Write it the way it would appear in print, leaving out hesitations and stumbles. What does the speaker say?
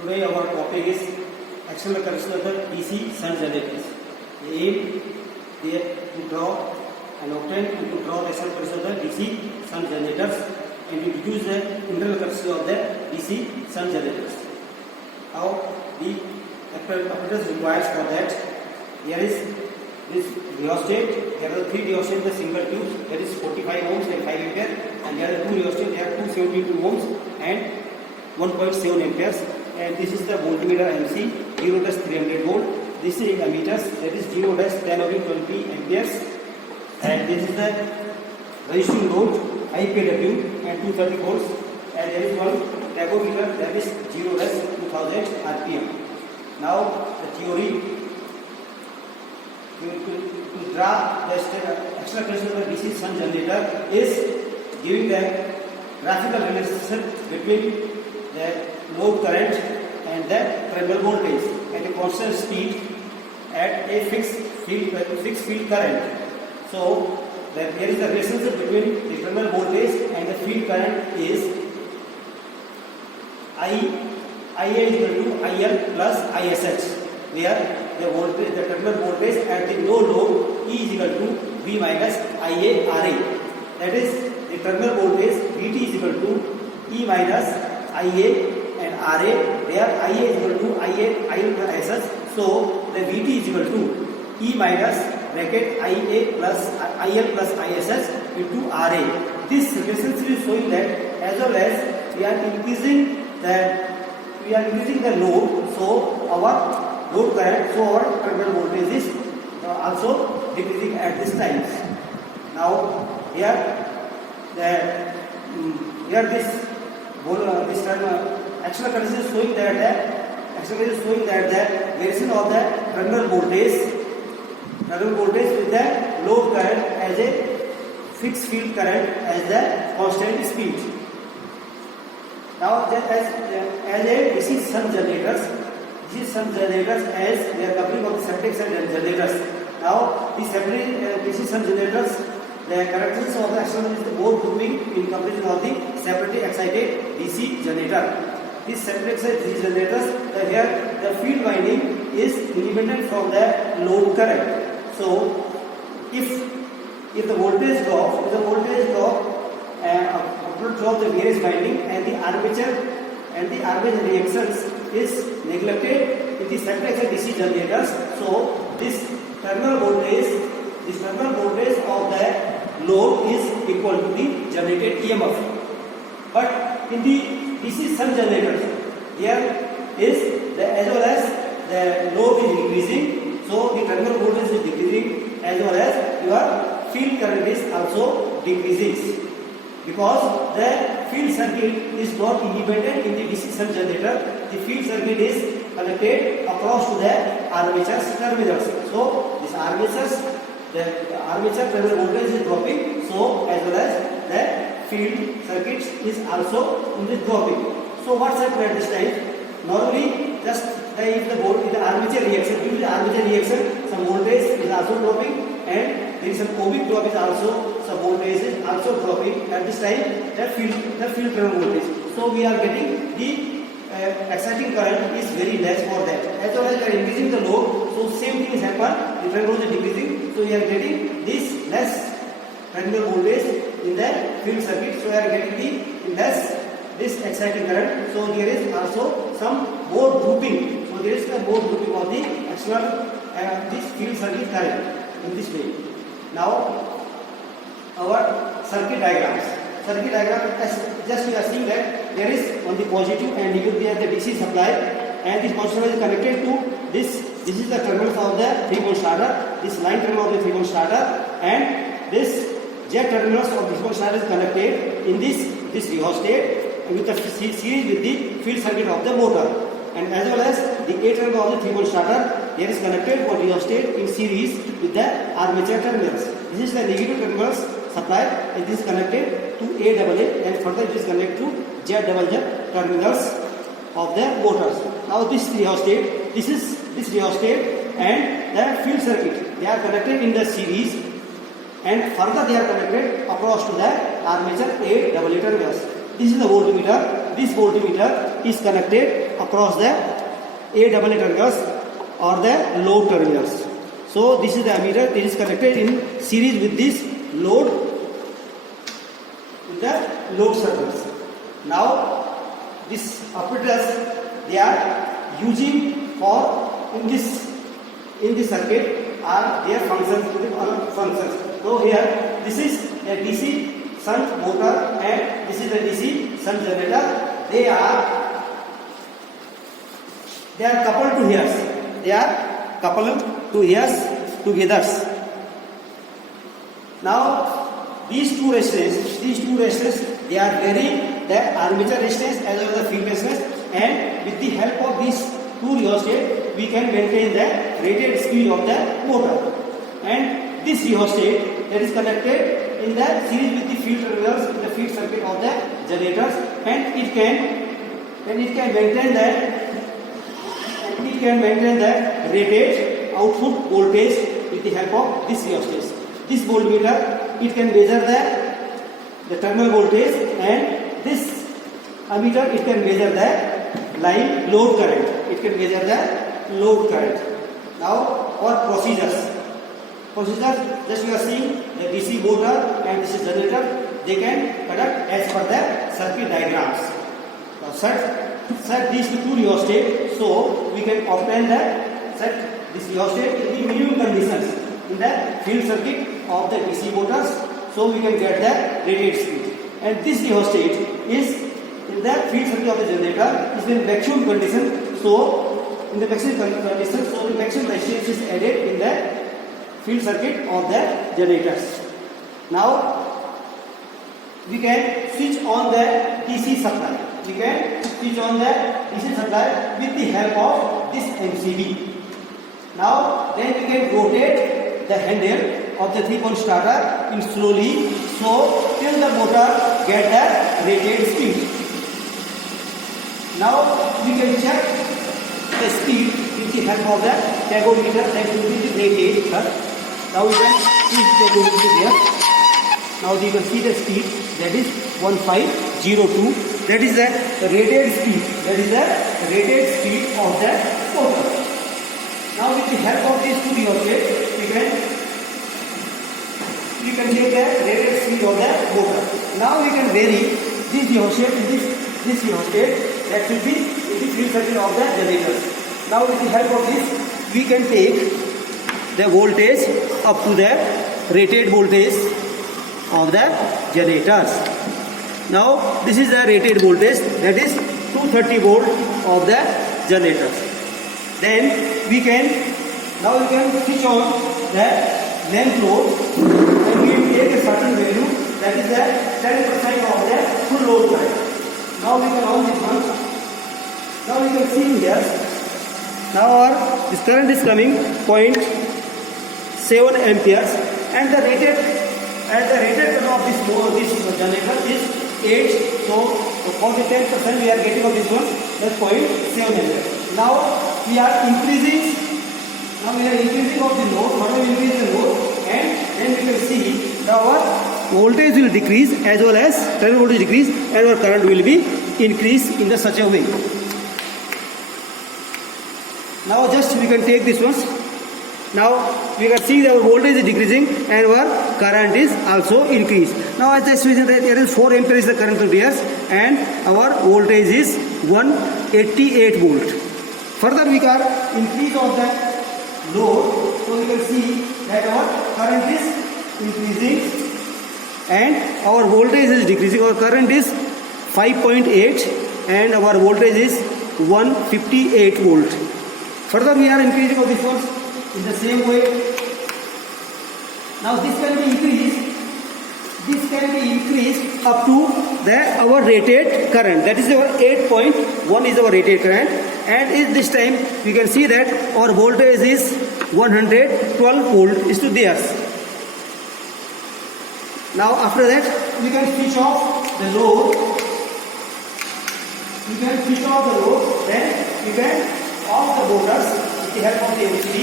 Today our topic is external connection of the DC shunt generators. The aim there to draw and obtain and to draw the external connection of the DC shunt generators and to deduce the internal connection of the DC shunt generators. Now the apparatus required for that, there is this rheostat, there are 3 rheostats in the single tube, there is 45 ohms and 5 ampere, and there are 2 rheostats, there are 272 ohms and 1.7 amperes, and this is the voltmeter MC 0-300 volt. This is ammeters, that is 0-10/20 amperes, and this is the resisting load IPW and 230 volts, and there is one tachometer that is 0-2000 RPM. Now the theory to draw the external connection of the DC shunt generator is giving the graphical relation between the load current and the terminal voltage at a constant speed at a fixed field current. So there is a relationship between the terminal voltage and the field current is IA is equal to IL plus ISH, where the terminal voltage at the low load E is equal to V minus IA RA. That is, the terminal voltage VT is equal to E minus IA and RA, where IA is equal to IL plus ISH. So the VT is equal to E minus bracket IA plus IL plus ISH into RA. This relationship is showing that as well as we are increasing the load, so our load current, so our terminal voltage is also decreasing at this time. Now here this term external condition is showing that the variation of the terminal voltage with the load current as a fixed field current as the constant speed. Now as a DC shunt generators as they are coupling of the separating generators. Now these DC shunt generators, the characteristics of the external is the more grouping in comparison of the separately excited DC generator. These separately excited DC generators, here the field winding is independent from the load current. So if the voltage drop, drop the various winding and the armature reactions is neglected in the separately excited DC generators. So this terminal voltage of the load is equal to the generated EMF. But in the DC shunt generators, here is as well as the load is increasing, so the terminal voltage is decreasing as well as your field current is also decreasing, because the field circuit is not independent in the DC shunt generator. The field circuit is connected across to the armature terminals. So this the armature terminal voltage is dropping, so as well as the field circuit is also dropping. So what's happened at this time? Normally, just if the armature reaction, due to the armature reaction, some voltage is also dropping, and there is some ohmic drop is also, some voltage is also dropping at this time, the field terminal voltage. So we are getting the exciting current is very less for that. As well as we are increasing the load, so same thing is happen, the terminal voltage is decreasing, so we are getting this less terminal voltage in the field circuit, so we are getting the less this exciting current. So there is also some more grouping. So there is a more grouping of the external this field circuit current in this way. Now our circuit diagrams. As just we are seeing that there is on the positive and negative there the DC supply, and this positive is connected to this. This is the terminals of the 3-volt starter. This line terminal of the 3-volt starter, and this jet terminals of this 3-volt starter is connected in this rheostat with the series with the field circuit of the motor, and as well as the A terminal of the 3-volt starter there is connected for rheostat in series with the armature terminals. This is the negative terminals supply, and this is connected to AA, and further it is connected to Z terminals of the motors. Now this rheostat and the field circuit, they are connected in the series, and further they are connected across to the armature AA terminals. This is the voltmeter. This voltmeter is connected across the A double A terminals or the load terminals. So this is the ammeter. It is connected in series with this load circuits. Now this apparatus they are using for in this circuit are their functions. So here this is a DC shunt motor and this is a DC shunt generator. They are coupled to here. They are coupled to here together. Now these two resistances they are varying the armature resistance as well as the field resistance, and with the help of these two rheostats we can maintain the rated speed of the motor. And this rheostat that is connected in the series with the field terminals in the field circuit of the generators, and it can maintain the rated output voltage with the help of this rheostat. This voltmeter it can measure the terminal voltage, and this ammeter it can measure the line load current. It can measure the load current. Now for procedures, just you are seeing the DC motor and this is generator. They can conduct as per the circuit diagrams. Now set these two rheostats, so we can obtain set this rheostat in the minimum conditions in the field circuit of the DC motors, so we can get the rated speed. And this rheostat is in the field circuit of the generator is in maximum condition. So in the maximum condition, so the maximum resistance is added in the field circuit of the generators. Now we can switch on the DC supply. We can switch on the DC supply with the help of this MCB. Now then we can rotate the handle of the 3-pole starter in slowly, so till the motor get the rated speed. Now we can check the speed with the help of the tachometer that will be the rated. Now we can see the tachometer here. Now you can see the speed, that is 1502. That is the rated speed. That is the rated speed of the motor. Now with the help of these two rheostats, we can take the rated speed of the motor. Now we can vary this rheostat in this rheostat that will be in the field circuit of the generator. Now with the help of this, we can take the voltage up to the rated voltage of the generators. Now this is the rated voltage, that is 230 volt of the generators. Then we can switch on the length load, and we take a certain value, that is the 10% of the full load current. Now we can on this one. Now we can see here. Now this current is coming 0.7 amperes, and the rated current of this generator is 8. So for the 10% we are getting of this one, that's 0.7 amperes. Now we are increasing. Now we are increasing of the load. Further increase the load, and then we can see that our voltage will decrease as well as terminal voltage decrease, and our current will be increased in such a way. Now just we can take this one. Now we can see that our voltage is decreasing and our current is also increased. Now as I mentioned, there is 4 ampere is the current to here, and our voltage is 188 volt. Further we can increase of the load, so we can see that our current is increasing and our voltage is decreasing. Our current is 5.8 and our voltage is 158 volt. Further we are increasing of this one in the same way. Now this can be increased up to our rated current, that is our 8.1 is our rated current, and in this time we can see that our voltage is 112 volt is to theirs. Now after that we can switch off the load. Then we can off the motors with the help of the MCB.